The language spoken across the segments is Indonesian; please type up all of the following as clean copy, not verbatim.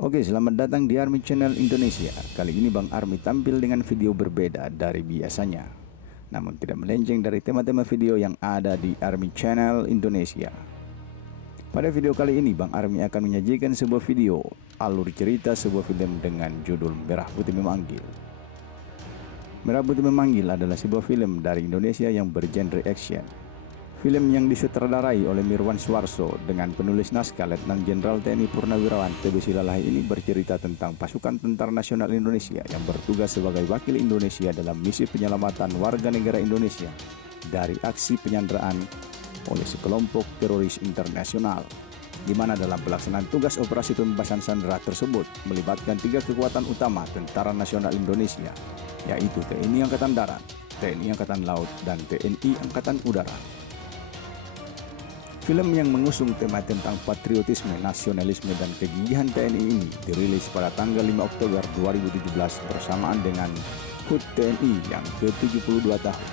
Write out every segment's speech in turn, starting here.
Oke, selamat datang di Army Channel Indonesia. Kali ini Bang Army tampil dengan video berbeda dari biasanya, namun tidak melenceng dari tema-tema video yang ada di Army Channel Indonesia. Pada video kali ini Bang Army akan menyajikan sebuah video alur cerita sebuah film dengan judul Merah Putih Memanggil. Merah Putih Memanggil adalah sebuah film dari Indonesia yang bergenre action. Film yang disutradarai oleh Mirwan Suarso dengan penulis naskah Letnan Jenderal TNI Purnawirawan T.B. Silalahi ini bercerita tentang pasukan Tentara Nasional Indonesia yang bertugas sebagai wakil Indonesia dalam misi penyelamatan warga negara Indonesia dari aksi penyanderaan oleh sekelompok teroris internasional, di mana dalam pelaksanaan tugas operasi pembebasan sandera tersebut melibatkan 3 kekuatan utama Tentara Nasional Indonesia, yaitu TNI Angkatan Darat, TNI Angkatan Laut, dan TNI Angkatan Udara. Film yang mengusung tema tentang patriotisme, nasionalisme, dan kegigihan TNI ini dirilis pada tanggal 5 Oktober 2017 bersamaan dengan HUT TNI yang ke-72 tahun.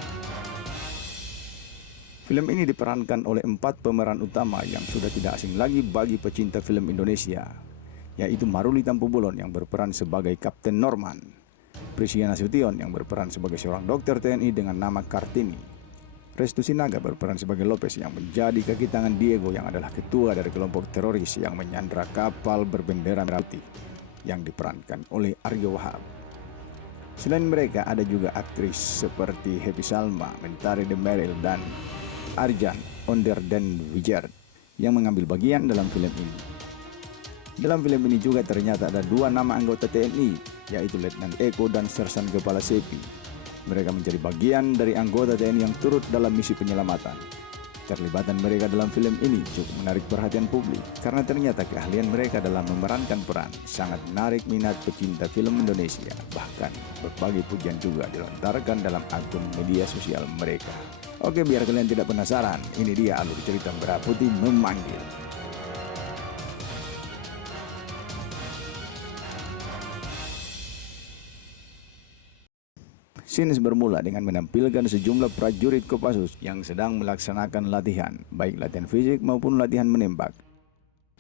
Film ini diperankan oleh 4 pemeran utama yang sudah tidak asing lagi bagi pecinta film Indonesia, yaitu Maruli Tampu Bolon yang berperan sebagai Kapten Norman, Prisia Nasution yang berperan sebagai seorang dokter TNI dengan nama Kartini, Restu Sinaga berperan sebagai Lopez yang menjadi kaki tangan Diego yang adalah ketua dari kelompok teroris yang menyandra kapal berbendera merah putih yang diperankan oleh Aryo Wahab. Selain mereka ada juga aktris seperti Happy Salma, Mentari de Meril, dan Arjan Onder den Wijert yang mengambil bagian dalam film ini. Dalam film ini juga ternyata ada 2 nama anggota TNI, yaitu Letnan Eko dan Sersan Kepala Sepi. Mereka menjadi bagian dari anggota TNI yang turut dalam misi penyelamatan. Keterlibatan mereka dalam film ini cukup menarik perhatian publik karena ternyata keahlian mereka dalam memerankan peran sangat menarik minat pecinta film Indonesia. Bahkan berbagai pujian juga dilontarkan dalam akun media sosial mereka. Oke, biar kalian tidak penasaran, ini dia alur cerita Merah Putih Memanggil. Scenes bermula dengan menampilkan sejumlah prajurit Kopassus yang sedang melaksanakan latihan, baik latihan fisik maupun latihan menembak,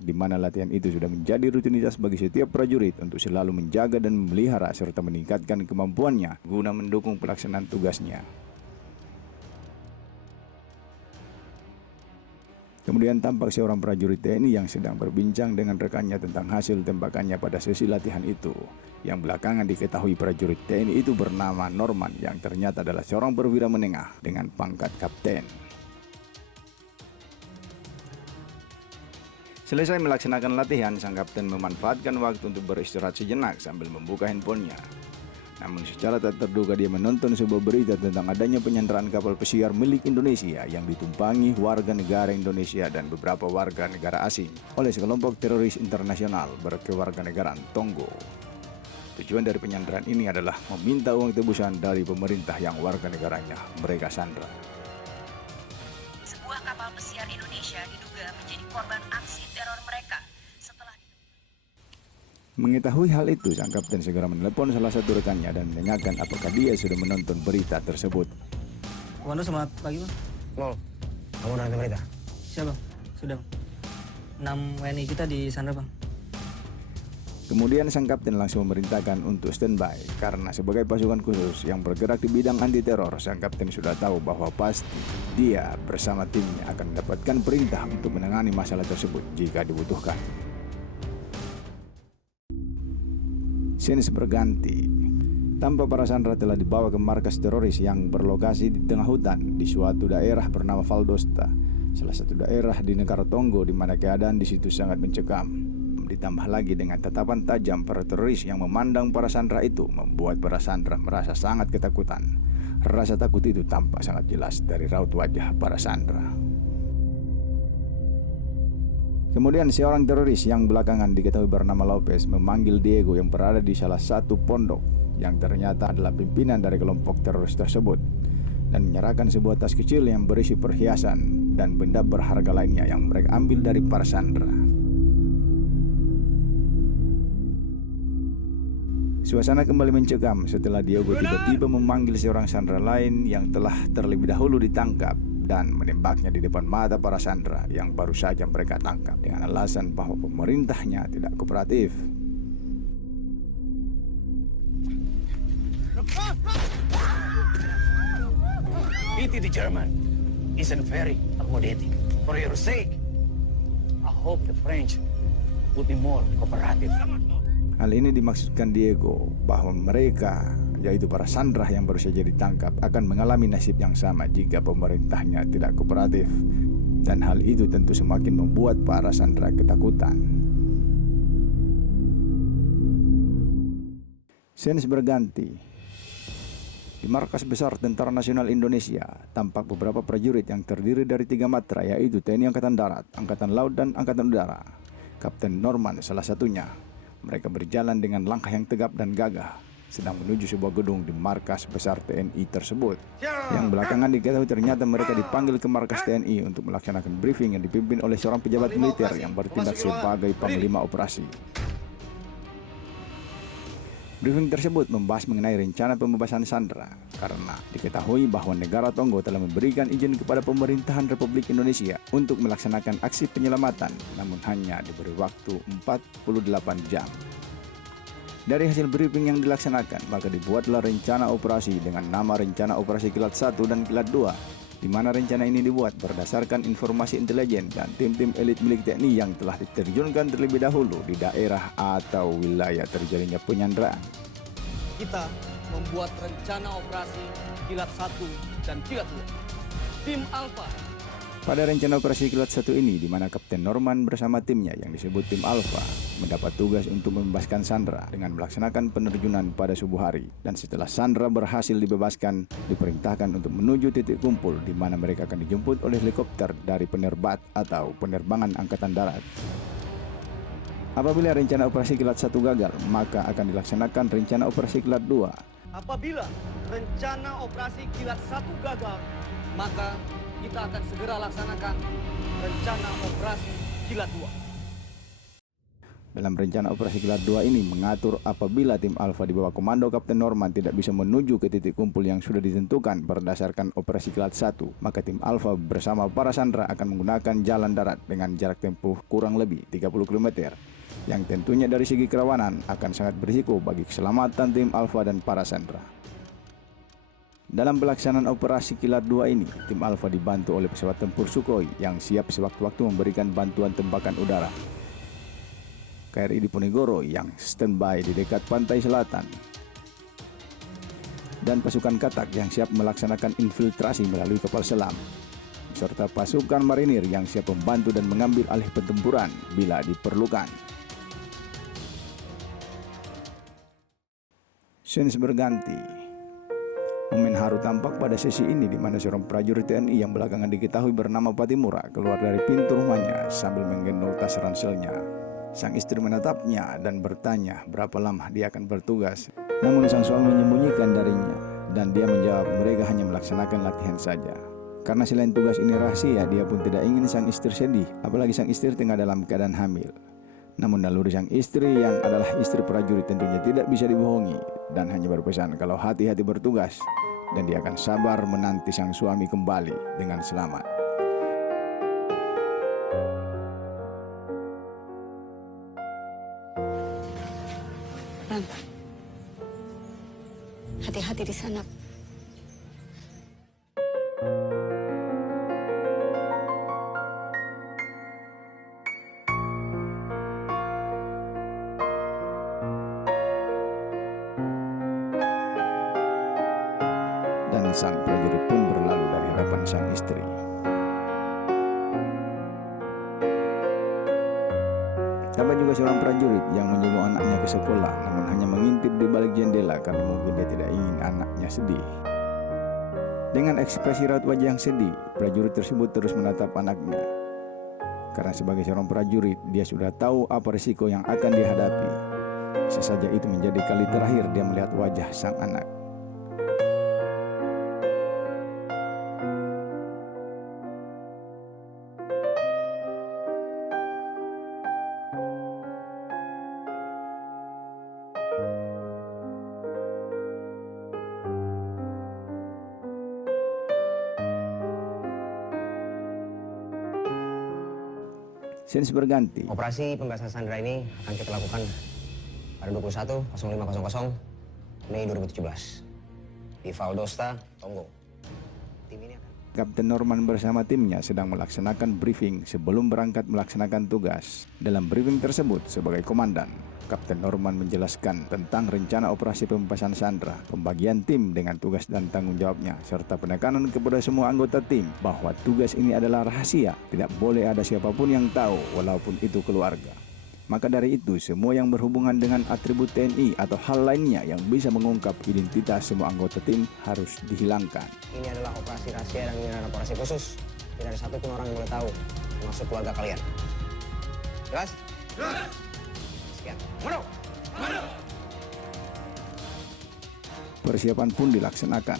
di mana latihan itu sudah menjadi rutinitas bagi setiap prajurit untuk selalu menjaga dan memelihara serta meningkatkan kemampuannya guna mendukung pelaksanaan tugasnya. Kemudian tampak seorang prajurit TNI yang sedang berbincang dengan rekannya tentang hasil tembakannya pada sesi latihan itu, yang belakangan diketahui prajurit TNI itu bernama Norman yang ternyata adalah seorang perwira menengah dengan pangkat kapten. Selesai melaksanakan latihan, sang kapten memanfaatkan waktu untuk beristirahat sejenak sambil membuka handphonenya. Namun secara tak terduga dia menonton sebuah berita tentang adanya penyanderaan kapal pesiar milik Indonesia yang ditumpangi warga negara Indonesia dan beberapa warga negara asing oleh sekelompok teroris internasional berkewarganegaraan Tonggo. Tujuan dari penyanderaan ini adalah meminta uang tebusan dari pemerintah yang warga negaranya mereka sandra. Sebuah kapal pesiar Indonesia diduga menjadi korban aksi teror mereka. Mengetahui hal itu, sang kapten segera menelepon salah satu rekannya dan menanyakan apakah dia sudah menonton berita tersebut. Komando, selamat pagi, Bang. Nol, kamu nonton berita? Siapa, Bang? Sudah, Bang. 6 WNI kita di sana, Bang. Kemudian sang kapten langsung memerintahkan untuk standby karena sebagai pasukan khusus yang bergerak di bidang anti teror, sang kapten sudah tahu bahwa pasti dia bersama timnya akan mendapatkan perintah untuk menangani masalah tersebut jika dibutuhkan. Scenes berganti. Tampak para sandera telah dibawa ke markas teroris yang berlokasi di tengah hutan di suatu daerah bernama Valdosta, salah satu daerah di negara Tonggo di mana keadaan di situ sangat mencekam. Ditambah lagi dengan tatapan tajam para teroris yang memandang para sandera itu membuat para sandera merasa sangat ketakutan. Rasa takut itu tampak sangat jelas dari raut wajah para sandera. Kemudian seorang teroris yang belakangan diketahui bernama Lopez memanggil Diego yang berada di salah satu pondok yang ternyata adalah pimpinan dari kelompok teroris tersebut dan menyerahkan sebuah tas kecil yang berisi perhiasan dan benda berharga lainnya yang mereka ambil dari para sandera. Suasana kembali mencekam setelah Diego tiba-tiba memanggil seorang sandera lain yang telah terlebih dahulu ditangkap dan menembaknya di depan mata para sandera yang baru saja mereka tangkap dengan alasan bahwa pemerintahnya tidak kooperatif. Pity the German isn't very accommodating. For your sake, I hope the French would be more cooperative. Hal ini dimaksudkan Diego bahwa mereka, yaitu para sandera yang baru saja ditangkap, akan mengalami nasib yang sama jika pemerintahnya tidak kooperatif. Dan hal itu tentu semakin membuat para sandera ketakutan. Scenes berganti. Di markas besar Tentara Nasional Indonesia, tampak beberapa prajurit yang terdiri dari 3 matra, yaitu TNI Angkatan Darat, Angkatan Laut, dan Angkatan Udara. Kapten Norman salah satunya. Mereka berjalan dengan langkah yang tegap dan gagah, sedang menuju sebuah gedung di markas besar TNI tersebut. Yang belakangan diketahui ternyata mereka dipanggil ke markas TNI untuk melaksanakan briefing yang dipimpin oleh seorang pejabat militer yang bertindak sebagai panglima operasi. Briefing tersebut membahas mengenai rencana pembebasan sandera karena diketahui bahwa negara Tonggo telah memberikan izin kepada pemerintahan Republik Indonesia untuk melaksanakan aksi penyelamatan, namun hanya diberi waktu 48 jam. Dari hasil briefing yang dilaksanakan, maka dibuatlah rencana operasi dengan nama Rencana Operasi Kilat 1 dan Kilat 2, di mana rencana ini dibuat berdasarkan informasi intelijen dan tim-tim elit milik TNI yang telah diterjunkan terlebih dahulu di daerah atau wilayah terjadinya penyanderaan. Kita membuat rencana operasi Kilat 1 dan Kilat 2. Tim Alpha. Pada rencana operasi Kilat 1 ini, di mana Kapten Norman bersama timnya yang disebut tim Alpha mendapat tugas untuk membebaskan sandera dengan melaksanakan penerjunan pada subuh hari. Dan setelah sandera berhasil dibebaskan, diperintahkan untuk menuju titik kumpul di mana mereka akan dijemput oleh helikopter dari penerbat atau penerbangan Angkatan Darat. Apabila rencana operasi Kilat 1 gagal, maka akan dilaksanakan rencana operasi Kilat 2. Apabila rencana operasi Kilat 1 gagal, maka kita akan segera laksanakan rencana operasi Kilat 2. Dalam rencana operasi Kilat 2 ini mengatur apabila tim Alpha di bawah komando Kapten Norman tidak bisa menuju ke titik kumpul yang sudah ditentukan berdasarkan operasi Kilat 1, maka tim Alpha bersama para sandera akan menggunakan jalan darat dengan jarak tempuh kurang lebih 30 km, yang tentunya dari segi kerawanan akan sangat berisiko bagi keselamatan tim Alpha dan para sandera. Dalam pelaksanaan operasi Kilat 2 ini, tim Alpha dibantu oleh pesawat tempur Sukhoi yang siap sewaktu-waktu memberikan bantuan tembakan udara. KRI Diponegoro yang standby di dekat pantai selatan, dan pasukan Katak yang siap melaksanakan infiltrasi melalui kapal selam, serta pasukan marinir yang siap membantu dan mengambil alih pertempuran bila diperlukan. Scenes berganti. Momen haru tampak pada sesi ini di mana seorang prajurit TNI yang belakangan diketahui bernama Patimura keluar dari pintu rumahnya sambil menggendong tas ranselnya. Sang istri menatapnya dan bertanya berapa lama dia akan bertugas. Namun sang suami menyembunyikan darinya dan dia menjawab mereka hanya melaksanakan latihan saja. Karena selain tugas ini rahasia, dia pun tidak ingin sang istri sedih, apalagi sang istri tengah dalam keadaan hamil. Namun naluri sang istri yang adalah istri prajurit tentunya tidak bisa dibohongi dan hanya berpesan kalau hati-hati bertugas dan dia akan sabar menanti sang suami kembali dengan selamat. Ram, hati-hati di sana. Dan sang prajurit pun berlalu dari hadapan sang istri. Tampak juga seorang prajurit yang menjenguk anaknya ke sekolah, namun hanya mengintip di balik jendela karena mungkin dia tidak ingin anaknya sedih. Dengan ekspresi raut wajah yang sedih, prajurit tersebut terus menatap anaknya. Karena sebagai seorang prajurit, dia sudah tahu apa risiko yang akan dihadapi. Bisa saja itu menjadi kali terakhir dia melihat wajah sang anak. Scenes berganti. Operasi pembebasan sandera ini akan kita lakukan pada 21.05.00 Mei 2017. di Valdosta, Tonggo. Tim ini akan... Kapten Norman bersama timnya sedang melaksanakan briefing sebelum berangkat melaksanakan tugas. Dalam briefing tersebut, sebagai komandan, Kapten Norman menjelaskan tentang rencana operasi pembebasan Sandra, pembagian tim dengan tugas dan tanggung jawabnya, serta penekanan kepada semua anggota tim bahwa tugas ini adalah rahasia, tidak boleh ada siapapun yang tahu walaupun itu keluarga. Maka dari itu, semua yang berhubungan dengan atribut TNI atau hal lainnya yang bisa mengungkap identitas semua anggota tim harus dihilangkan. Ini adalah operasi rahasia dan ini adalah operasi khusus. Tidak ada satupun orang yang boleh tahu, termasuk keluarga kalian. Jelas? Jelas! Sekian. Mundur! Mundur! Persiapan pun dilaksanakan.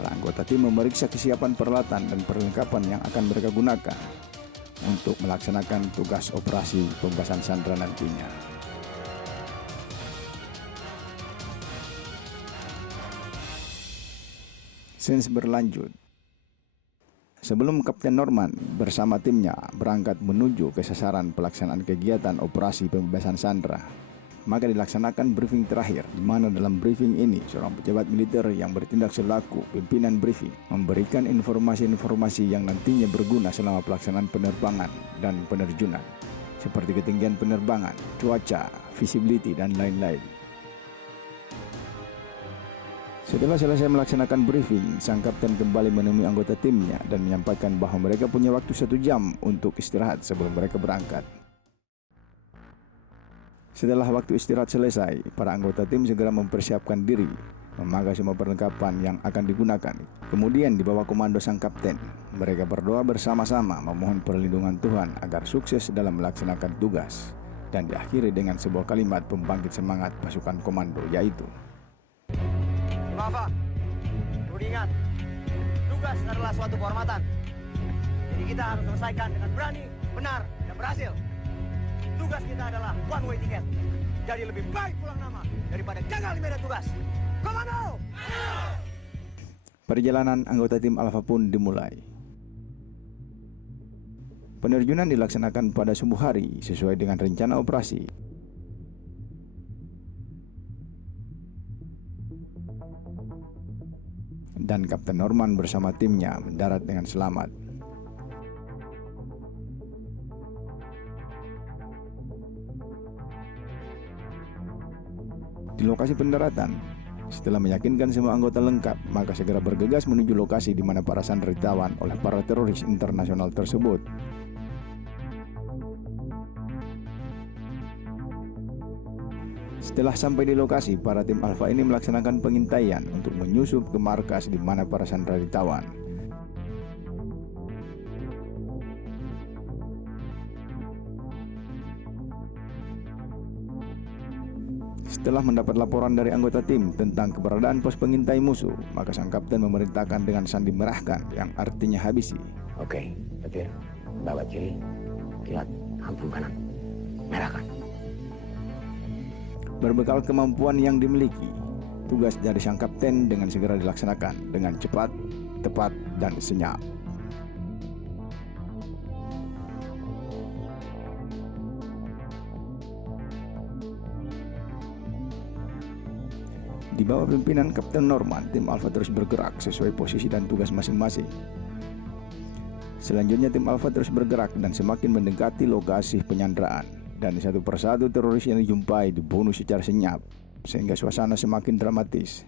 Para anggota tim memeriksa kesiapan peralatan dan perlengkapan yang akan mereka gunakan untuk melaksanakan tugas operasi pembebasan Sandra nantinya. Scenes berlanjut. Sebelum Kapten Norman bersama timnya berangkat menuju ke sasaran pelaksanaan kegiatan operasi pembebasan Sandra, maka dilaksanakan briefing terakhir, di mana dalam briefing ini seorang pejabat militer yang bertindak selaku pimpinan briefing memberikan informasi-informasi yang nantinya berguna selama pelaksanaan penerbangan dan penerjunan, seperti ketinggian penerbangan, cuaca, visibility, dan lain-lain. Setelah selesai melaksanakan briefing, sang kapten kembali menemui anggota timnya dan menyampaikan bahwa mereka punya waktu 1 jam untuk istirahat sebelum mereka berangkat. Setelah waktu istirahat selesai, para anggota tim segera mempersiapkan diri, memakai semua perlengkapan yang akan digunakan. Kemudian di bawah komando sang kapten, mereka berdoa bersama-sama memohon perlindungan Tuhan agar sukses dalam melaksanakan tugas. Dan diakhiri dengan sebuah kalimat pembangkit semangat pasukan komando, yaitu Maaf, perlu diingat, tugas adalah suatu kehormatan. Jadi kita harus selesaikan dengan berani, benar, dan berhasil. Tugas kita adalah one way ticket. Jadi lebih baik pulang nama daripada gagal di medan tugas. Komando! perjalanan anggota tim Alpha pun dimulai. Penerjunan dilaksanakan pada subuh hari sesuai dengan rencana operasi. Dan Kapten Norman bersama timnya mendarat dengan selamat. Di lokasi pendaratan, setelah meyakinkan semua anggota lengkap, maka segera bergegas menuju lokasi di mana para sandera ditawan oleh para teroris internasional tersebut. Setelah sampai di lokasi, para tim Alpha ini melaksanakan pengintaian untuk menyusup ke markas di mana para sandera ditawan. Setelah mendapat laporan dari anggota tim tentang keberadaan pos pengintai musuh, maka sang kapten memerintahkan dengan sandi merahkan yang artinya habisi. Oke, petir, babat kiri, kilat, hampung kanan, merahkan. Berbekal kemampuan yang dimiliki, tugas dari sang kapten dengan segera dilaksanakan dengan cepat, tepat, dan senyap. Di bawah pimpinan Kapten Norman, tim Alpha terus bergerak sesuai posisi dan tugas masing-masing. Selanjutnya tim Alpha terus bergerak dan semakin mendekati lokasi penyanderaan. Dan satu persatu teroris yang dijumpai dibunuh secara senyap, sehingga suasana semakin dramatis.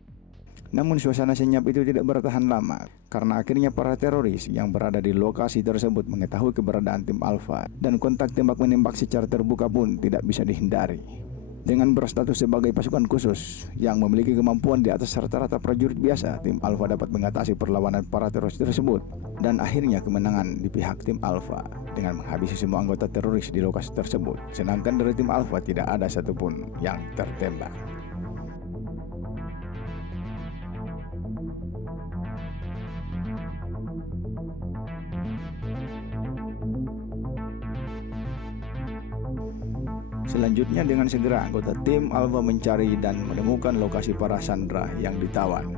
Namun suasana senyap itu tidak bertahan lama, karena akhirnya para teroris yang berada di lokasi tersebut mengetahui keberadaan tim Alpha, dan kontak tembak-menembak secara terbuka pun tidak bisa dihindari. Dengan berstatus sebagai pasukan khusus yang memiliki kemampuan di atas rata-rata prajurit biasa, tim Alpha dapat mengatasi perlawanan para teroris tersebut. Dan akhirnya kemenangan di pihak tim Alpha dengan menghabisi semua anggota teroris di lokasi tersebut. Sedangkan dari tim Alpha tidak ada satupun yang tertembak. Selanjutnya dengan segera anggota tim Alpha mencari dan menemukan lokasi para sandera yang ditawan.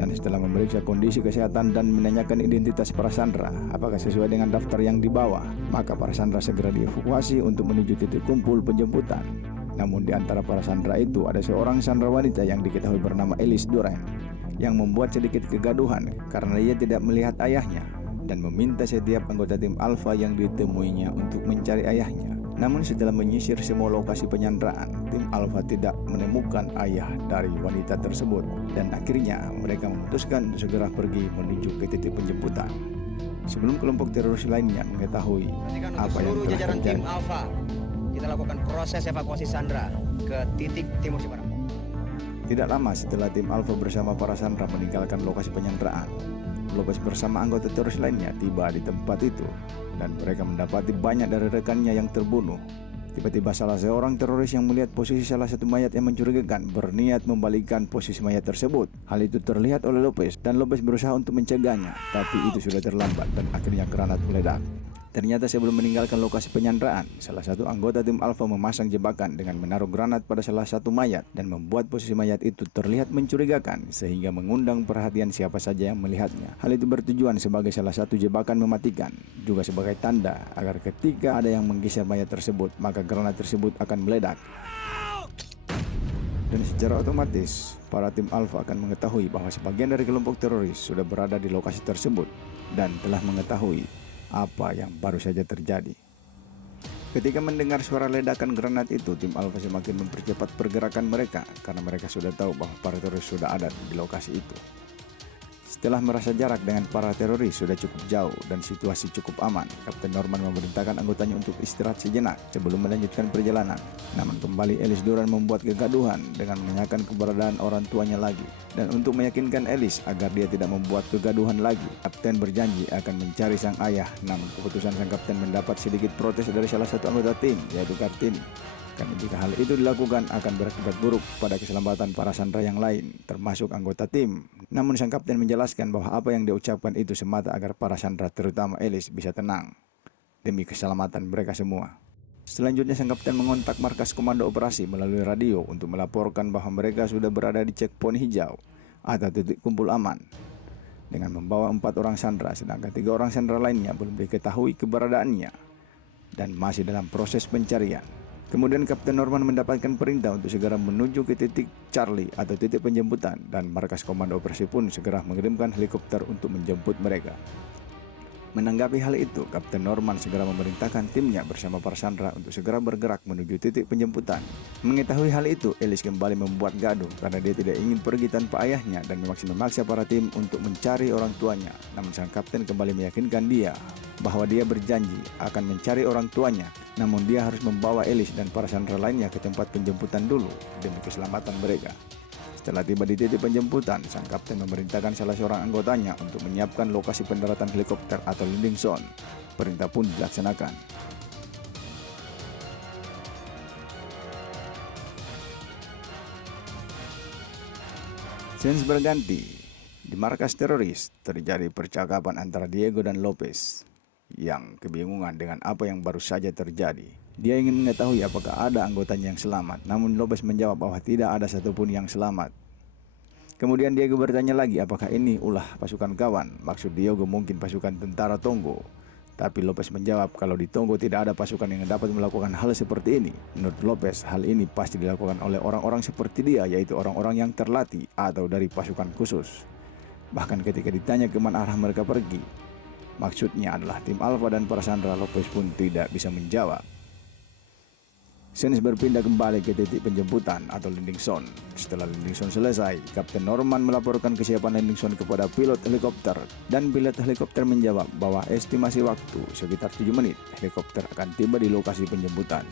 Dan setelah memeriksa kondisi kesehatan dan menanyakan identitas para sandera apakah sesuai dengan daftar yang dibawa, maka para sandera segera dievakuasi untuk menuju titik kumpul penjemputan. Namun di antara para sandera itu ada seorang sandera wanita yang diketahui bernama Elise Duran yang membuat sedikit kegaduhan karena ia tidak melihat ayahnya dan meminta setiap anggota tim Alpha yang ditemuinya untuk mencari ayahnya. Namun setelah menyisir semua lokasi penyanderaan, tim Alpha tidak menemukan ayah dari wanita tersebut dan akhirnya mereka memutuskan untuk segera pergi menuju ke titik penjemputan. Sebelum kelompok teroris lainnya mengetahui apa yang seluruh telah jajaran tim terjadi. Alpha, kita lakukan proses evakuasi Sandra ke titik timur Cibarang. Tidak lama setelah tim Alpha bersama para sandera meninggalkan lokasi penyanderaan, Lopez bersama anggota teroris lainnya tiba di tempat itu dan mereka mendapati banyak dari rekannya yang terbunuh. Tiba-tiba salah seorang teroris yang melihat posisi salah satu mayat yang mencurigakan berniat membalikkan posisi mayat tersebut. Hal itu terlihat oleh Lopez dan Lopez berusaha untuk mencegahnya, tapi itu sudah terlambat dan akhirnya granat meledak. Ternyata sebelum meninggalkan lokasi penyanderaan, salah satu anggota tim Alpha memasang jebakan dengan menaruh granat pada salah satu mayat dan membuat posisi mayat itu terlihat mencurigakan sehingga mengundang perhatian siapa saja yang melihatnya. Hal itu bertujuan sebagai salah satu jebakan mematikan, juga sebagai tanda agar ketika ada yang menggeser mayat tersebut, maka granat tersebut akan meledak. Dan secara otomatis, para tim Alpha akan mengetahui bahwa sebagian dari kelompok teroris sudah berada di lokasi tersebut dan telah mengetahui apa yang baru saja terjadi. Ketika mendengar suara ledakan granat itu, tim Alpha semakin mempercepat pergerakan mereka karena mereka sudah tahu bahwa para teroris sudah ada di lokasi itu. Setelah merasa jarak dengan para teroris sudah cukup jauh dan situasi cukup aman, Kapten Norman memerintahkan anggotanya untuk istirahat sejenak sebelum melanjutkan perjalanan. Namun kembali Elise Duran membuat kegaduhan dengan menanyakan keberadaan orang tuanya lagi. Dan untuk meyakinkan Elise agar dia tidak membuat kegaduhan lagi, Kapten berjanji akan mencari sang ayah. Namun keputusan sang Kapten mendapat sedikit protes dari salah satu anggota tim, yaitu Kartini. Karena jika hal itu dilakukan akan berakibat buruk pada keselamatan para sandera yang lain, termasuk anggota tim. Namun sang Kapten menjelaskan bahwa apa yang diucapkan itu semata agar para sandera terutama Elise bisa tenang demi keselamatan mereka semua. Selanjutnya sang Kapten mengontak markas komando operasi melalui radio untuk melaporkan bahwa mereka sudah berada di checkpoint hijau atau titik kumpul aman dengan membawa 4 orang sandera, sedangkan 3 orang sandera lainnya belum diketahui keberadaannya dan masih dalam proses pencarian. Kemudian Kapten Norman mendapatkan perintah untuk segera menuju ke titik Charlie atau titik penjemputan dan markas komando operasi pun segera mengirimkan helikopter untuk menjemput mereka. Menanggapi hal itu, Kapten Norman segera memerintahkan timnya bersama para sandera untuk segera bergerak menuju titik penjemputan. Mengetahui hal itu, Elise kembali membuat gaduh karena dia tidak ingin pergi tanpa ayahnya dan memaksa para tim untuk mencari orang tuanya. Namun sang Kapten kembali meyakinkan dia bahwa dia berjanji akan mencari orang tuanya. Namun dia harus membawa Elise dan para sandera lainnya ke tempat penjemputan dulu demi keselamatan mereka. Setelah tiba di titik penjemputan, sang Kapten memerintahkan salah seorang anggotanya untuk menyiapkan lokasi pendaratan helikopter atau landing zone. Perintah pun dilaksanakan. Scenes berganti. Di markas teroris terjadi percakapan antara Diego dan Lopez yang kebingungan dengan apa yang baru saja terjadi. Dia ingin mengetahui apakah ada anggotanya yang selamat, namun Lopez menjawab bahwa tidak ada satupun yang selamat. Kemudian Diego bertanya lagi apakah ini ulah pasukan kawan, maksud Diego mungkin pasukan tentara Tongo. Tapi Lopez menjawab kalau di Tongo tidak ada pasukan yang dapat melakukan hal seperti ini. Menurut Lopez, hal ini pasti dilakukan oleh orang-orang seperti dia, yaitu orang-orang yang terlatih atau dari pasukan khusus. Bahkan ketika ditanya kemana arah mereka pergi, maksudnya adalah tim Alpha dan para sandera, Lopez pun tidak bisa menjawab. Scenes berpindah kembali ke titik penjemputan atau landing zone. Setelah landing zone selesai, Kapten Norman melaporkan kesiapan landing zone kepada pilot helikopter dan pilot helikopter menjawab bahwa estimasi waktu sekitar 7 menit helikopter akan tiba di lokasi penjemputan.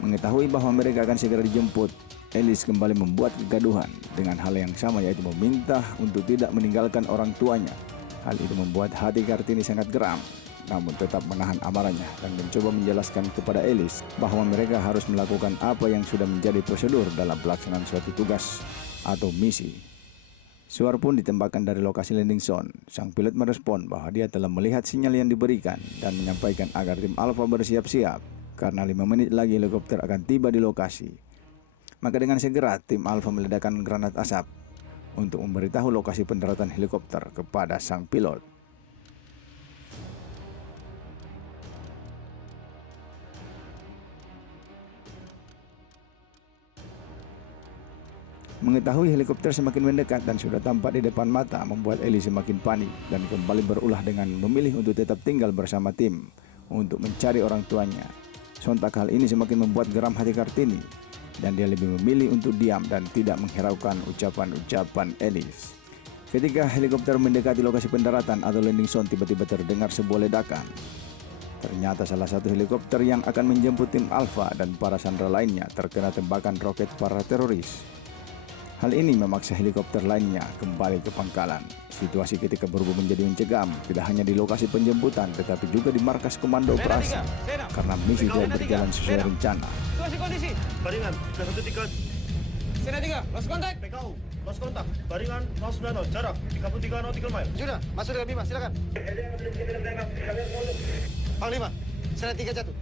Mengetahui bahwa mereka akan segera dijemput, Elise kembali membuat kegaduhan dengan hal yang sama, yaitu meminta untuk tidak meninggalkan orang tuanya. Hal itu membuat hati Kartini sangat geram, namun tetap menahan amarahnya dan mencoba menjelaskan kepada Elise bahwa mereka harus melakukan apa yang sudah menjadi prosedur dalam pelaksanaan suatu tugas atau misi. Suar pun ditembakkan dari lokasi landing zone. Sang pilot merespon bahwa dia telah melihat sinyal yang diberikan dan menyampaikan agar tim Alpha bersiap-siap karena 5 menit lagi helikopter akan tiba di lokasi. Maka dengan segera tim Alpha meledakkan granat asap untuk memberitahu lokasi pendaratan helikopter kepada sang pilot. Mengetahui helikopter semakin mendekat dan sudah tampak di depan mata membuat Eli semakin panik dan kembali berulah dengan memilih untuk tetap tinggal bersama tim untuk mencari orang tuanya. Sontak hal ini semakin membuat geram hati Kartini dan dia lebih memilih untuk diam dan tidak menghiraukan ucapan-ucapan Elis. Ketika helikopter mendekati lokasi pendaratan atau landing zone, tiba-tiba terdengar sebuah ledakan. Ternyata salah satu helikopter yang akan menjemput tim Alpha dan para sandera lainnya terkena tembakan roket para teroris. Hal ini memaksa helikopter lainnya kembali ke pangkalan. Situasi ketika berubah menjadi mencekam, tidak hanya di lokasi penjemputan tetapi juga di markas komando operasi karena misi tidak berjalan sesuai rencana. Situasi kondisi. Baringan 313. Sena 3, lost contact. PKU, lost kontak. Baringan 090, jarak 33 nautical mile. Sudah, masuk dengan Bima, silakan. Panglima, Sena 3 jatuh.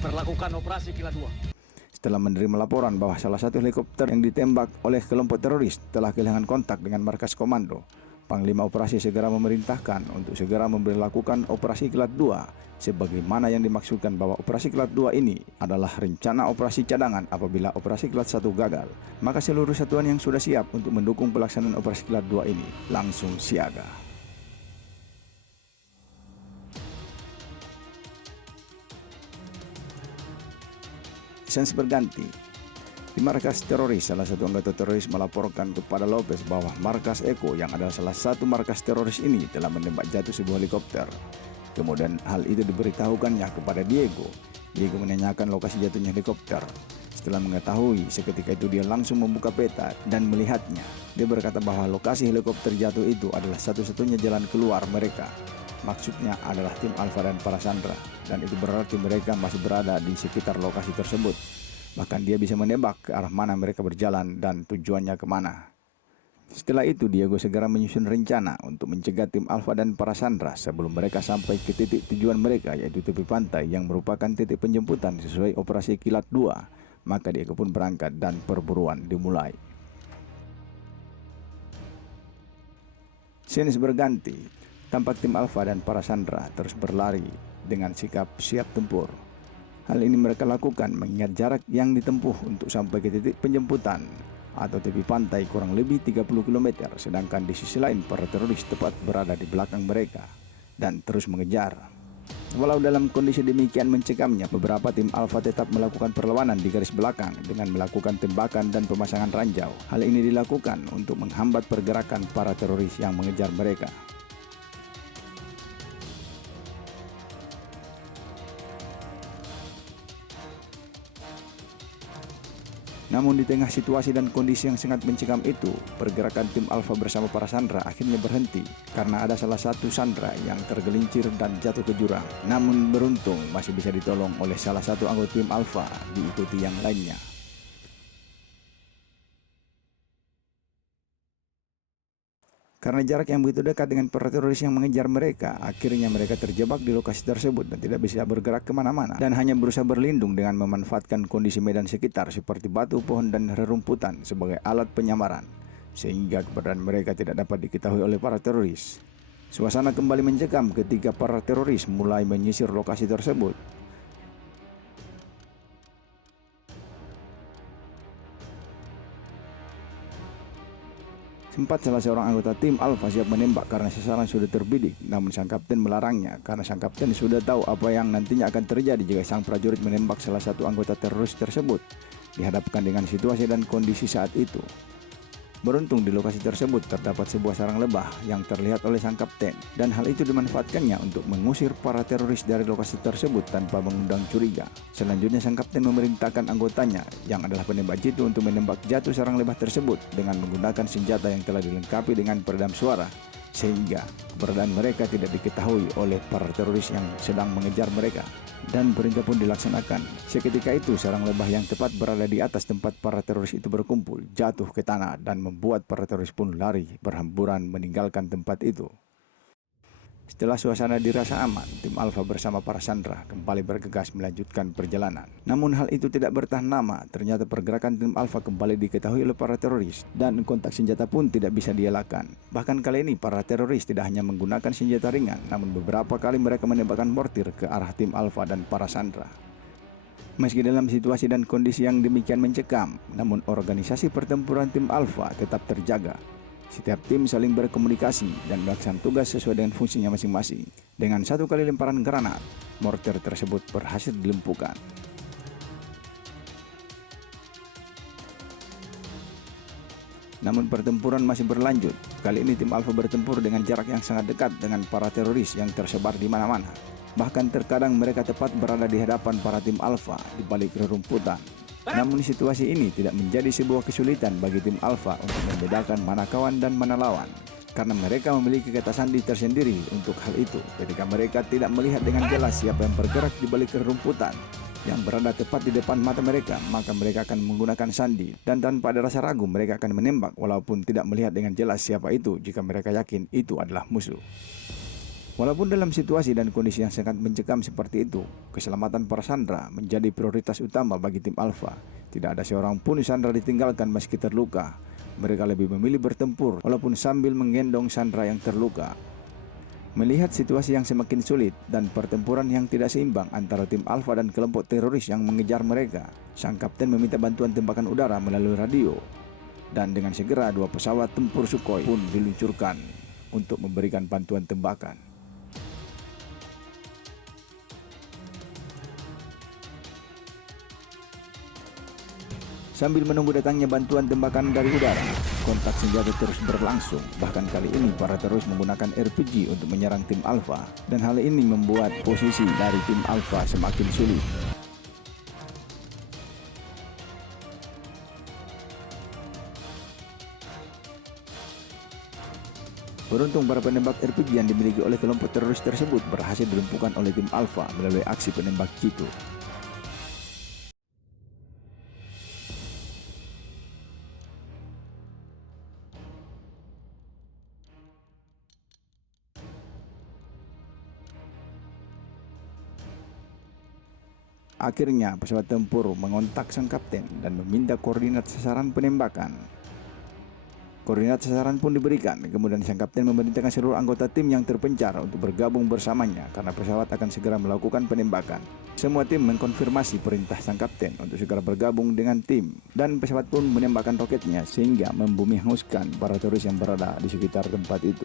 Berlakukan operasi Kilat 2. Setelah menerima laporan bahwa salah satu helikopter yang ditembak oleh kelompok teroris telah kehilangan kontak dengan markas komando, Panglima Operasi segera memerintahkan untuk segera memberlakukan Operasi Kilat 2 sebagaimana yang dimaksudkan bahwa Operasi Kilat 2 ini adalah rencana operasi cadangan apabila Operasi Kilat 1 gagal. Maka seluruh satuan yang sudah siap untuk mendukung pelaksanaan Operasi Kilat 2 ini langsung siaga. Sensi berganti. Di markas teroris, salah satu anggota teroris melaporkan kepada Lopez bahwa markas Eko yang adalah salah satu markas teroris ini telah menembak jatuh sebuah helikopter. Kemudian hal itu diberitahukannya kepada Diego. Diego menanyakan lokasi jatuhnya helikopter. Setelah mengetahui, seketika itu dia langsung membuka peta dan melihatnya. Dia berkata bahwa lokasi helikopter jatuh itu adalah satu-satunya jalan keluar mereka. Maksudnya adalah tim Alpha dan para sandera, dan itu berarti mereka masih berada di sekitar lokasi tersebut. Bahkan dia bisa menebak ke arah mana mereka berjalan dan tujuannya kemana. Setelah itu Diego segera menyusun rencana untuk mencegah tim Alpha dan para sandera sebelum mereka sampai ke titik tujuan mereka, yaitu tepi pantai yang merupakan titik penjemputan sesuai Operasi Kilat 2. Maka Diego pun berangkat dan perburuan dimulai. Scenes berganti. Tampak tim Alpha dan para sandera terus berlari dengan sikap siap tempur. Hal ini mereka lakukan mengingat jarak yang ditempuh untuk sampai ke titik penjemputan atau tepi pantai kurang lebih 30 km, sedangkan di sisi lain para teroris tepat berada di belakang mereka dan terus mengejar. Walau dalam kondisi demikian mencekamnya, beberapa tim Alpha tetap melakukan perlawanan di garis belakang dengan melakukan tembakan dan pemasangan ranjau. Hal ini dilakukan untuk menghambat pergerakan para teroris yang mengejar mereka. Namun di tengah situasi dan kondisi yang sangat mencekam itu, pergerakan tim Alpha bersama para sandera akhirnya berhenti karena ada salah satu sandera yang tergelincir dan jatuh ke jurang. Namun beruntung masih bisa ditolong oleh salah satu anggota tim Alpha diikuti yang lainnya. Karena jarak yang begitu dekat dengan para teroris yang mengejar mereka, akhirnya mereka terjebak di lokasi tersebut dan tidak bisa bergerak kemana-mana dan hanya berusaha berlindung dengan memanfaatkan kondisi medan sekitar seperti batu, pohon, dan rerumputan sebagai alat penyamaran, sehingga keberadaan mereka tidak dapat diketahui oleh para teroris. Suasana kembali mencekam ketika para teroris mulai menyisir lokasi tersebut. Sempat salah seorang anggota tim Alpha siap menembak karena sasaran sudah terbidik, namun sang kapten melarangnya karena sang kapten sudah tahu apa yang nantinya akan terjadi jika sang prajurit menembak salah satu anggota teroris tersebut dihadapkan dengan situasi dan kondisi saat itu. Beruntung di lokasi tersebut terdapat sebuah sarang lebah yang terlihat oleh sang kapten, dan hal itu dimanfaatkannya untuk mengusir para teroris dari lokasi tersebut tanpa mengundang curiga. Selanjutnya sang kapten memerintahkan anggotanya yang adalah penembak jitu untuk menembak jatuh sarang lebah tersebut dengan menggunakan senjata yang telah dilengkapi dengan peredam suara, sehingga keberadaan mereka tidak diketahui oleh para teroris yang sedang mengejar mereka. Dan perintah pun dilaksanakan. Seketika itu sarang lebah yang tepat berada di atas tempat para teroris itu berkumpul jatuh ke tanah dan membuat para teroris pun lari berhamburan meninggalkan tempat itu. Setelah suasana dirasa aman, tim Alpha bersama para sandera kembali bergegas melanjutkan perjalanan. Namun hal itu tidak bertahan lama. Ternyata pergerakan tim Alpha kembali diketahui oleh para teroris dan kontak senjata pun tidak bisa dielakkan. Bahkan kali ini para teroris tidak hanya menggunakan senjata ringan, namun beberapa kali mereka menembakkan mortir ke arah tim Alpha dan para sandera. Meski dalam situasi dan kondisi yang demikian mencekam, namun organisasi pertempuran tim Alpha tetap terjaga. Setiap tim saling berkomunikasi dan melaksanakan tugas sesuai dengan fungsinya masing-masing. Dengan satu kali lemparan granat, mortir tersebut berhasil dilumpuhkan. Namun pertempuran masih berlanjut. Kali ini tim Alpha bertempur dengan jarak yang sangat dekat dengan para teroris yang tersebar di mana-mana. Bahkan terkadang mereka tepat berada di hadapan para tim Alpha di balik rerumputan. Namun situasi ini tidak menjadi sebuah kesulitan bagi tim Alpha untuk membedakan mana kawan dan mana lawan. Karena mereka memiliki kata sandi tersendiri untuk hal itu. Ketika mereka tidak melihat dengan jelas siapa yang bergerak di balik rerumputan yang berada tepat di depan mata mereka, maka mereka akan menggunakan sandi. Dan tanpa ada rasa ragu mereka akan menembak walaupun tidak melihat dengan jelas siapa itu jika mereka yakin itu adalah musuh. Walaupun dalam situasi dan kondisi yang sangat mencekam seperti itu, keselamatan para sandera menjadi prioritas utama bagi tim Alpha. Tidak ada seorang pun sandera ditinggalkan meski terluka. Mereka lebih memilih bertempur walaupun sambil menggendong sandera yang terluka. Melihat situasi yang semakin sulit dan pertempuran yang tidak seimbang antara tim Alpha dan kelompok teroris yang mengejar mereka, sang kapten meminta bantuan tembakan udara melalui radio. Dan dengan segera 2 pesawat tempur Sukhoi pun diluncurkan untuk memberikan bantuan tembakan. Sambil menunggu datangnya bantuan tembakan dari udara, kontak senjata terus berlangsung. Bahkan kali ini para teroris menggunakan RPG untuk menyerang tim Alpha, dan hal ini membuat posisi dari tim Alpha semakin sulit. Beruntung para penembak RPG yang dimiliki oleh kelompok teroris tersebut berhasil dilumpuhkan oleh tim Alpha melalui aksi penembak jitu. Akhirnya pesawat tempur mengontak sang kapten dan meminta koordinat sasaran penembakan. Koordinat sasaran pun diberikan, kemudian sang kapten memerintahkan seluruh anggota tim yang terpencar untuk bergabung bersamanya karena pesawat akan segera melakukan penembakan. Semua tim mengkonfirmasi perintah sang kapten untuk segera bergabung dengan tim, dan pesawat pun menembakkan roketnya sehingga membumi hanguskan para teroris yang berada di sekitar tempat itu.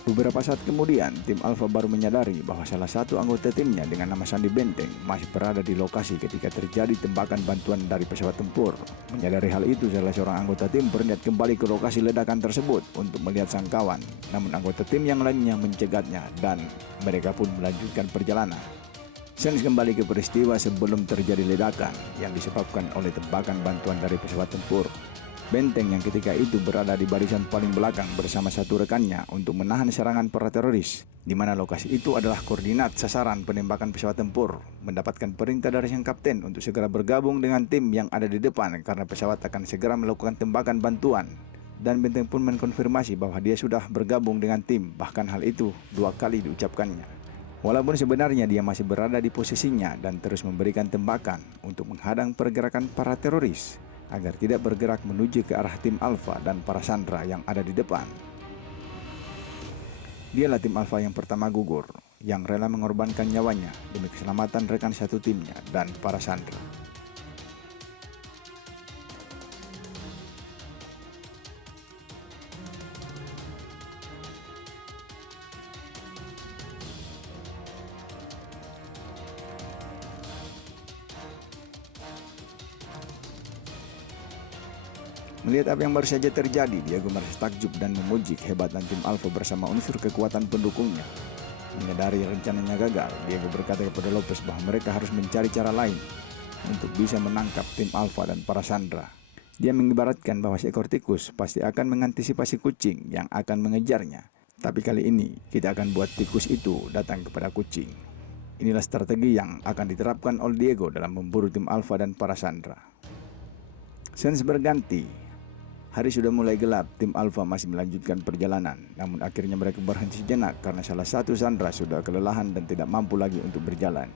Beberapa saat kemudian, tim Alpha baru menyadari bahwa salah satu anggota timnya dengan nama Sandi Benteng masih berada di lokasi ketika terjadi tembakan bantuan dari pesawat tempur. Menyadari hal itu, salah seorang anggota tim berniat kembali ke lokasi ledakan tersebut untuk melihat sang kawan. Namun anggota tim yang lainnya mencegatnya dan mereka pun melanjutkan perjalanan. Sens kembali ke peristiwa sebelum terjadi ledakan yang disebabkan oleh tembakan bantuan dari pesawat tempur. Benteng yang ketika itu berada di barisan paling belakang bersama satu rekannya untuk menahan serangan para teroris, di mana lokasi itu adalah koordinat sasaran penembakan pesawat tempur. Mendapatkan perintah dari sang kapten untuk segera bergabung dengan tim yang ada di depan karena pesawat akan segera melakukan tembakan bantuan. Dan Benteng pun mengkonfirmasi bahwa dia sudah bergabung dengan tim, bahkan hal itu 2 kali diucapkannya. Walaupun sebenarnya dia masih berada di posisinya dan terus memberikan tembakan untuk menghadang pergerakan para teroris agar tidak bergerak menuju ke arah tim Alpha dan para sandera yang ada di depan. Dialah tim Alpha yang pertama gugur, yang rela mengorbankan nyawanya demi keselamatan rekan satu timnya dan para sandera. Melihat apa yang baru saja terjadi, Diego merasa takjub dan memuji kehebatan tim Alpha bersama unsur kekuatan pendukungnya. Menyadari rencananya gagal, Diego berkata kepada Lopez bahwa mereka harus mencari cara lain untuk bisa menangkap tim Alpha dan para sandera. Dia mengibaratkan bahwa seekor tikus pasti akan mengantisipasi kucing yang akan mengejarnya. Tapi kali ini, kita akan buat tikus itu datang kepada kucing. Inilah strategi yang akan diterapkan oleh Diego dalam memburu tim Alpha dan para sandera. Sens berganti. Hari sudah mulai gelap, tim Alpha masih melanjutkan perjalanan. Namun akhirnya mereka berhenti sejenak karena salah satu sandera sudah kelelahan dan tidak mampu lagi untuk berjalan.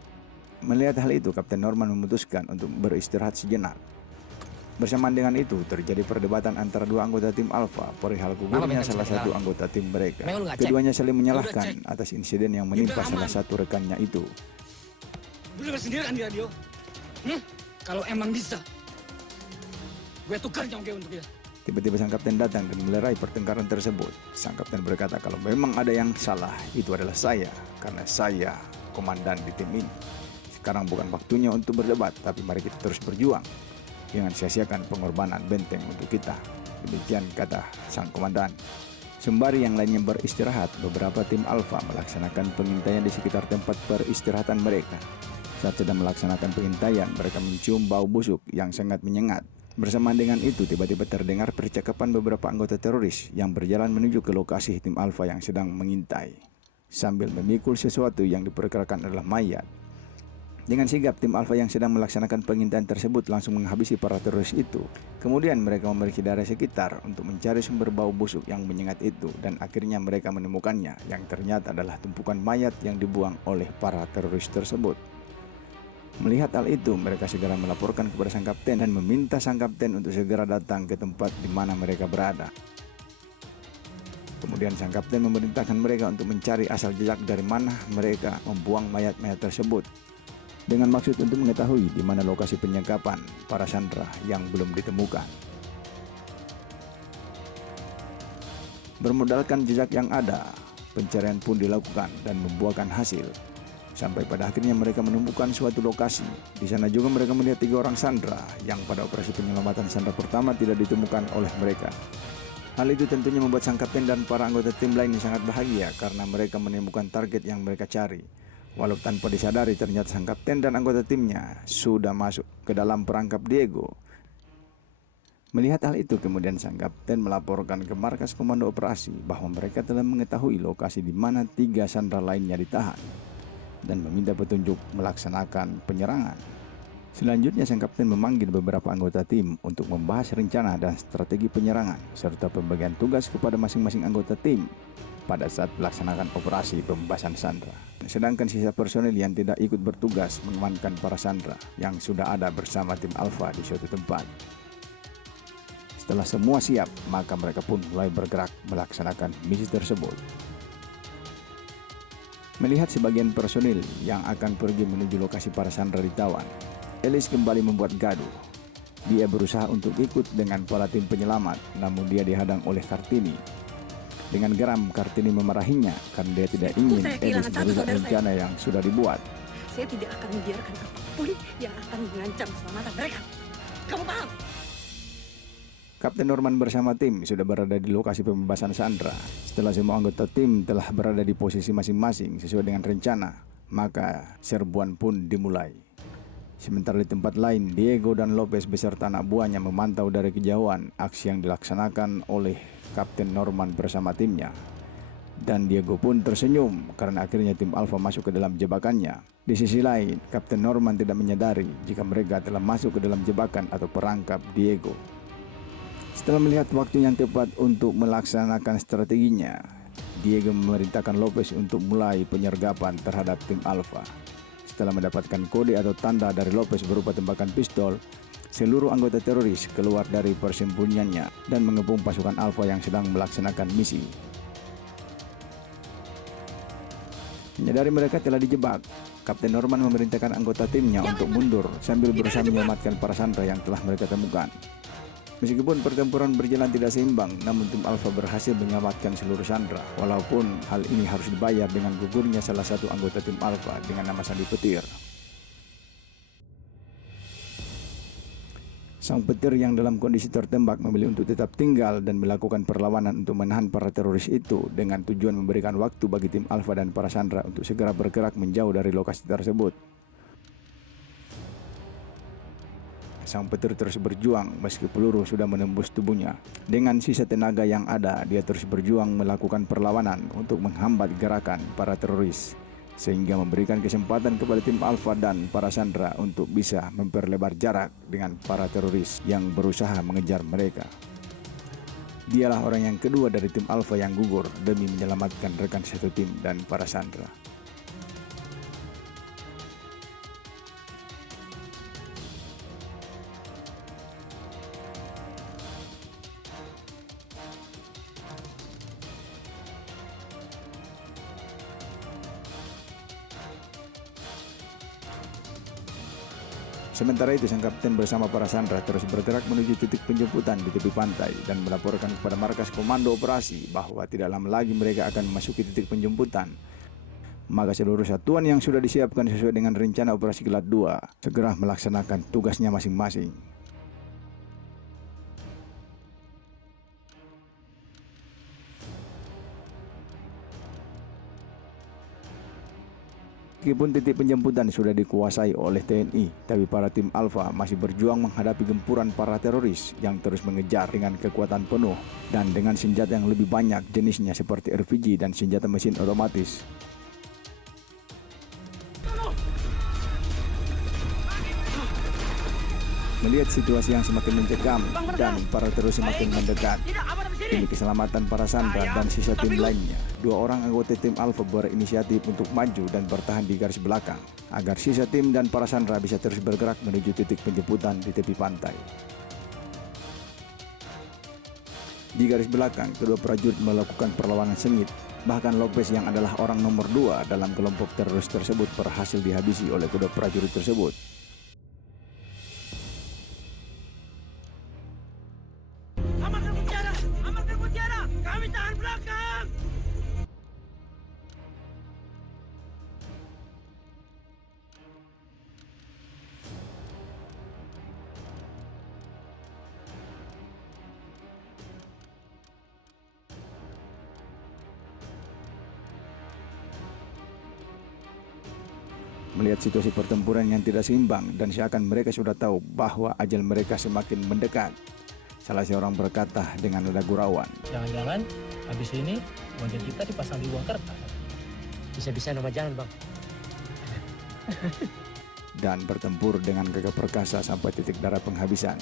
Melihat hal itu, Kapten Norman memutuskan untuk beristirahat sejenak. Bersamaan dengan itu, terjadi perdebatan antara 2 anggota tim Alpha perihal gugurnya salah satu anggota tim mereka. Keduanya saling menyalahkan atas insiden yang menimpa salah satu rekannya itu. Lu dengar sendiri kan di radio? Kalau emang bisa, gue tukar nyawa gue untuk dia. Tiba-tiba sang kapten datang dan melerai pertengkaran tersebut. Sang kapten berkata kalau memang ada yang salah, itu adalah saya, karena saya komandan di tim ini. Sekarang bukan waktunya untuk berdebat, tapi mari kita terus berjuang. Jangan sia-siakan pengorbanan benteng untuk kita. Demikian kata sang komandan. Sembari yang lainnya beristirahat, beberapa tim Alpha melaksanakan pengintaian di sekitar tempat peristirahatan mereka. Saat sedang melaksanakan pengintaian, mereka mencium bau busuk yang sangat menyengat. Bersamaan dengan itu, tiba-tiba terdengar percakapan beberapa anggota teroris yang berjalan menuju ke lokasi tim Alpha yang sedang mengintai, sambil memikul sesuatu yang diperkirakan adalah mayat. Dengan sigap, tim Alpha yang sedang melaksanakan pengintaian tersebut langsung menghabisi para teroris itu. Kemudian mereka memeriksa daerah sekitar untuk mencari sumber bau busuk yang menyengat itu, dan akhirnya mereka menemukannya, yang ternyata adalah tumpukan mayat yang dibuang oleh para teroris tersebut. Melihat hal itu, mereka segera melaporkan kepada sang kapten dan meminta sang kapten untuk segera datang ke tempat di mana mereka berada. Kemudian sang kapten memerintahkan mereka untuk mencari asal jejak dari mana mereka membuang mayat-mayat tersebut, dengan maksud untuk mengetahui di mana lokasi penyekapan para sandera yang belum ditemukan. Bermodalkan jejak yang ada, pencarian pun dilakukan dan membuahkan hasil. Sampai pada akhirnya mereka menemukan suatu lokasi. Di sana juga mereka melihat 3 orang sandera yang pada operasi penyelamatan sandera pertama tidak ditemukan oleh mereka. Hal itu tentunya membuat sang kapten dan para anggota tim lain sangat bahagia karena mereka menemukan target yang mereka cari. Walau tanpa disadari, ternyata sang kapten dan anggota timnya sudah masuk ke dalam perangkap Diego. Melihat hal itu, kemudian sang kapten melaporkan ke markas komando operasi bahwa mereka telah mengetahui lokasi di mana 3 sandera lainnya ditahan, dan meminta petunjuk melaksanakan penyerangan. Selanjutnya sang kapten memanggil beberapa anggota tim untuk membahas rencana dan strategi penyerangan serta pembagian tugas kepada masing-masing anggota tim pada saat melaksanakan operasi pembebasan sandera. Sedangkan sisa personel yang tidak ikut bertugas mengamankan para sandera yang sudah ada bersama tim Alpha di suatu tempat. Setelah semua siap, maka mereka pun mulai bergerak melaksanakan misi tersebut. Melihat sebagian personil yang akan pergi menuju lokasi para sandera ditawan, Ellis kembali membuat gaduh. Dia berusaha untuk ikut dengan para tim penyelamat, namun dia dihadang oleh Kartini. Dengan geram, Kartini memarahinya karena dia tidak ingin Ellis merusak rencana yang sudah dibuat. Saya tidak akan membiarkan apapun yang akan mengancam keselamatan mereka. Kamu paham? Kapten Norman bersama tim sudah berada di lokasi pembebasan sandera. Setelah semua anggota tim telah berada di posisi masing-masing sesuai dengan rencana, maka serbuan pun dimulai. Sementara di tempat lain, Diego dan Lopez beserta anak buahnya memantau dari kejauhan aksi yang dilaksanakan oleh Kapten Norman bersama timnya. Dan Diego pun tersenyum karena akhirnya tim Alpha masuk ke dalam jebakannya. Di sisi lain, Kapten Norman tidak menyadari jika mereka telah masuk ke dalam jebakan atau perangkap Diego. Setelah melihat waktu yang tepat untuk melaksanakan strateginya, Diego memerintahkan Lopez untuk mulai penyergapan terhadap tim Alpha. Setelah mendapatkan kode atau tanda dari Lopez berupa tembakan pistol, seluruh anggota teroris keluar dari persembunyiannya dan mengepung pasukan Alpha yang sedang melaksanakan misi. Menyadari mereka telah dijebak, Kapten Norman memerintahkan anggota timnya untuk mundur sambil berusaha menyelamatkan para sandera yang telah mereka temukan. Meskipun pertempuran berjalan tidak seimbang, namun tim Alpha berhasil menyelamatkan seluruh sandera. Walaupun hal ini harus dibayar dengan gugurnya salah satu anggota tim Alpha dengan nama Sandi Petir. Sang petir yang dalam kondisi tertembak memilih untuk tetap tinggal dan melakukan perlawanan untuk menahan para teroris itu dengan tujuan memberikan waktu bagi tim Alpha dan para sandera untuk segera bergerak menjauh dari lokasi tersebut. Sang petir terus berjuang meski peluru sudah menembus tubuhnya. Dengan sisa tenaga yang ada, dia terus berjuang melakukan perlawanan untuk menghambat gerakan para teroris, sehingga memberikan kesempatan kepada tim Alpha dan para sandera untuk bisa memperlebar jarak dengan para teroris yang berusaha mengejar mereka. Dialah orang yang kedua dari tim Alpha yang gugur demi menyelamatkan rekan satu tim dan para sandera. Sementara itu, sang kapten bersama para sandera terus bergerak menuju titik penjemputan di tepi pantai dan melaporkan kepada markas komando operasi bahwa tidak lama lagi mereka akan memasuki titik penjemputan. Maka seluruh satuan yang sudah disiapkan sesuai dengan rencana operasi Kilat 2 segera melaksanakan tugasnya masing-masing. Meskipun titik penjemputan sudah dikuasai oleh TNI, tapi para tim Alpha masih berjuang menghadapi gempuran para teroris yang terus mengejar dengan kekuatan penuh dan dengan senjata yang lebih banyak jenisnya seperti RPG dan senjata mesin otomatis. Melihat situasi yang semakin mencekam dan para teroris semakin mendekat, demi keselamatan para sandera dan sisa tim lainnya, 2 orang anggota tim Alpha berinisiatif untuk maju dan bertahan di garis belakang, agar sisa tim dan para sandera bisa terus bergerak menuju titik penjemputan di tepi pantai. Di garis belakang, kedua prajurit melakukan perlawanan sengit. Bahkan Lopez yang adalah orang nomor 2 dalam kelompok teroris tersebut berhasil dihabisi oleh kedua prajurit tersebut. Melihat situasi pertempuran yang tidak seimbang dan seakan mereka sudah tahu bahwa ajal mereka semakin mendekat, salah seorang berkata dengan nada gurauan, Jangan-jangan habis ini wajah kita dipasang di uang kertas. Bisa-bisa nama jalan, Bang. dan bertempur dengan gagah perkasa sampai titik darah penghabisan.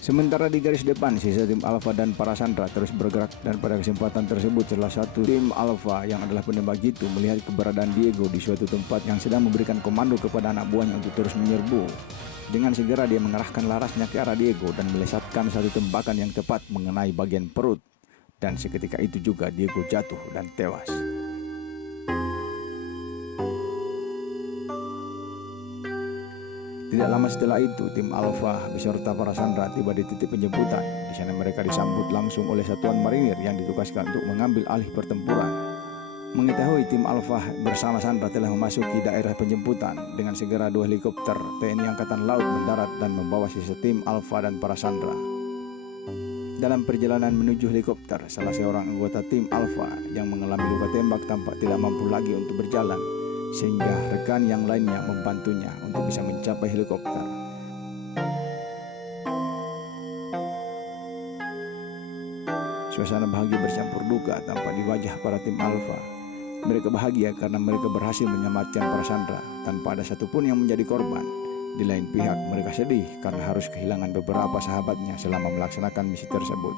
Sementara di garis depan, sisa tim Alpha dan para sandera terus bergerak, dan pada kesempatan tersebut salah satu tim Alpha yang adalah penembak jitu melihat keberadaan Diego di suatu tempat yang sedang memberikan komando kepada anak buahnya untuk terus menyerbu. Dengan segera dia mengerahkan larasnya ke arah Diego dan melesatkan satu tembakan yang tepat mengenai bagian perut. Dan seketika itu juga Diego jatuh dan tewas. Tidak lama setelah itu, tim Alpha beserta para sandera tiba di titik penjemputan. Di sana mereka disambut langsung oleh satuan marinir yang ditugaskan untuk mengambil alih pertempuran. Mengetahui tim Alpha bersama sandera telah memasuki daerah penjemputan, dengan segera 2 helikopter TNI Angkatan Laut mendarat dan membawa sisa tim Alpha dan para sandera. Dalam perjalanan menuju helikopter, salah seorang anggota tim Alpha yang mengalami luka tembak tampak tidak mampu lagi untuk berjalan, sehingga rekan yang lainnya membantunya untuk bisa mencapai helikopter. Suasana bahagia bercampur duka tampak di wajah para tim Alpha. Mereka bahagia karena mereka berhasil menyelamatkan para sandera tanpa ada satupun yang menjadi korban. Di lain pihak, mereka sedih karena harus kehilangan beberapa sahabatnya selama melaksanakan misi tersebut.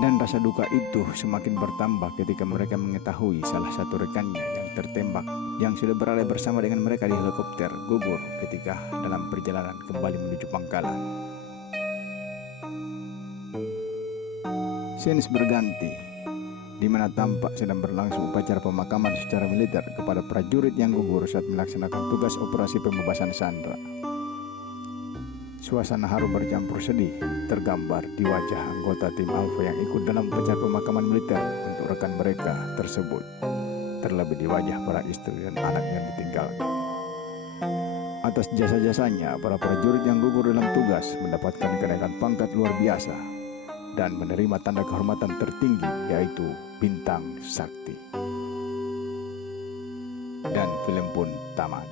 Dan rasa duka itu semakin bertambah ketika mereka mengetahui salah satu rekannya yang tertembak, yang sudah berada bersama dengan mereka di helikopter, gugur ketika dalam perjalanan kembali menuju Pangkalan. Scenes berganti, di mana tampak sedang berlangsung upacara pemakaman secara militer kepada prajurit yang gugur saat melaksanakan tugas operasi pembebasan sandera. Suasana haru bercampur sedih tergambar di wajah anggota tim Alpha yang ikut dalam upacara pemakaman militer untuk rekan mereka tersebut, terlebih di wajah para istri dan anak yang ditinggalkan. Atas jasa-jasanya, para prajurit yang gugur dalam tugas mendapatkan kenaikan pangkat luar biasa dan menerima tanda kehormatan tertinggi, yaitu Bintang Sakti. Dan film pun tamat.